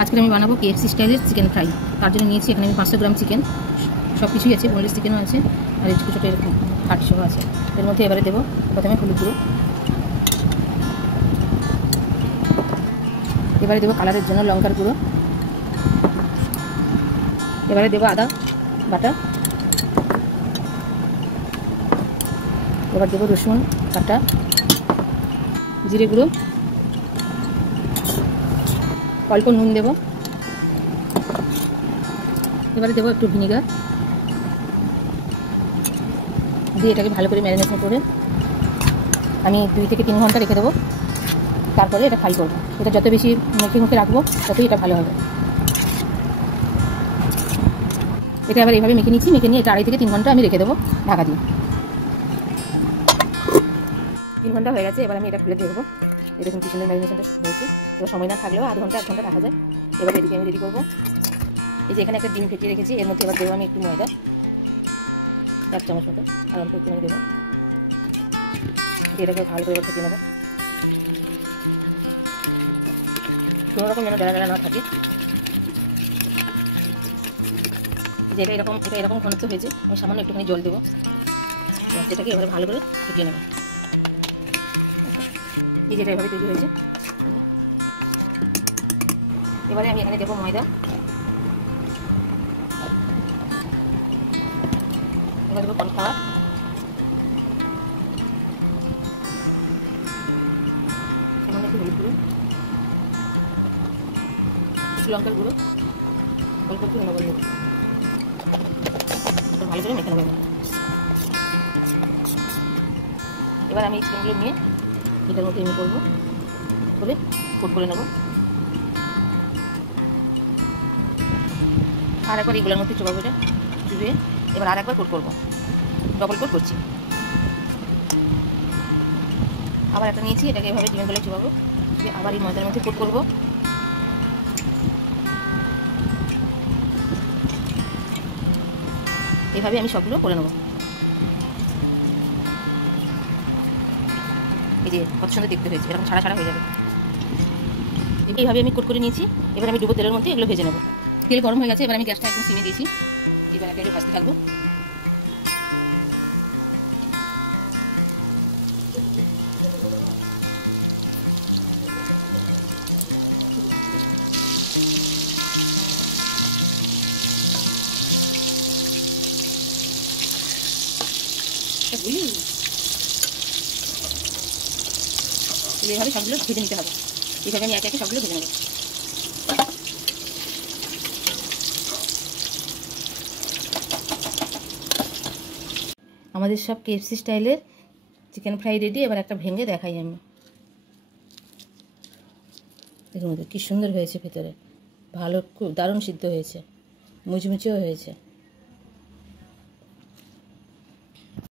আজকে আমি বানাবো কেএফসি স্টাইলের চিকেন ফ্রাই। তার জন্য নিয়েছি এখানে আমি 500 গ্রাম চিকেন, সব কিছুই আছে, বোনলেস চিকেনও আছে আর এই ছোটো ছোটো এরকম হাড়সহ আছে। এর মধ্যে এবারে দেবো প্রথমে হলুদ গুঁড়ো, এবারে দেবো কালারের জন্য লঙ্কার গুঁড়ো, এবারে দেবো আদা বাটা, এবার দেবো রসুন বাটা, জিরে গুঁড়ো, অল্প নুন দেবো, এবারে দেবো একটু ভিনেগার দিয়ে এটাকে ভালো করে ম্যারিনেশন করে আমি 2 থেকে 3 ঘন্টা রেখে দেবো। তারপরে এটা ফ্রাই করবো। এটা যত বেশি মুখে মুখে রাখবো ততই এটা ভালো হবে। এটা আবার এইভাবে মেখে নিচ্ছি, মেখে নিয়ে এটা 2.5 থেকে 3 ঘন্টা আমি রেখে দেবো ঢাকা দিয়ে। 3 ঘন্টা হয়ে গেছে, এবার আমি এটা খুলে দেখবো। এরকম কি সুন্দর ম্যারিনেশনটা হয়েছে। এবার সময় না থাকলেও আধ ঘন্টা 1 ঘন্টা রাখা যায়। এবার এদিকে আমি রেডি করবো। এই যে এখানে একটা ডিম ফেটিয়ে রেখেছি, এর মধ্যে এবার দেবো আমি একটু ময়দা, 1 চামচ মতো, আর অল্প একটু আমি দেবো, এটাকে ভালো করে ফেটিয়ে নেবো। কোনো রকম যেন ডেলা ডেলা না থাকে। যে এটা এরকম ঘনত্ব হয়েছে, আমি সামান্য একটুখানি জল দেবো, যেটাকে এবারে ভালো করে ফেটিয়ে নেবো। এই যেটা এভাবে তৈরি হয়েছে। এবারে আমি এখানে দেবো ময়দা, এবার দেবো কর্নফ্লাওয়ার, সামান্য একটু হলুদ গুঁড়ো, একটু লঙ্কার গুঁড়ো, অল্প একটু লবণ দেবো, ভালো করে মেখে নেবো। এবার আমি এই চিকেনগুলো নিয়ে এটার মধ্যে এমনি করবো করে কোট করে নেবো। আর একবার এইগুলোর মধ্যে চোবাবো, এটা চুবিয়ে এবার আর একবার কোট করবো, ডবল কোট করছি। আবার একটা নিয়েছি, এটাকে এভাবে ডিমের গলায় চোবাবো, আবার এই ময়দার মধ্যে কোট করবো। এইভাবে আমি সবগুলো করে নেবো। এই যে কত সুন্দর দেখতে হয়েছে, এরকম ছাড়া ছাড়া হয়ে যাবে। এইভাবে আমি কোট করে নিয়েছি। এবার আমি ডুবো তেলের মধ্যে এগুলো ভেজে নেবো। তেল গরম হয়ে গেছে, এবার আমি গ্যাসটা একদম সিমে দিয়েছি। এবার একটা ভাজতে থাকবো। এইভাবে সবগুলো ভেজে নিতে হবে। এইভাবে আমি একে একে সবগুলো ভেজে নেব। আমাদের সব কেএফসি স্টাইলের চিকেন ফ্রাই রেডি। এবার একটা ভেঙে দেখাই আমি। দেখুন কি সুন্দর হয়েছে, ভেতরে ভালো, খুব দারুণ সিদ্ধ হয়েছে, মুচমুচেও হয়েছে।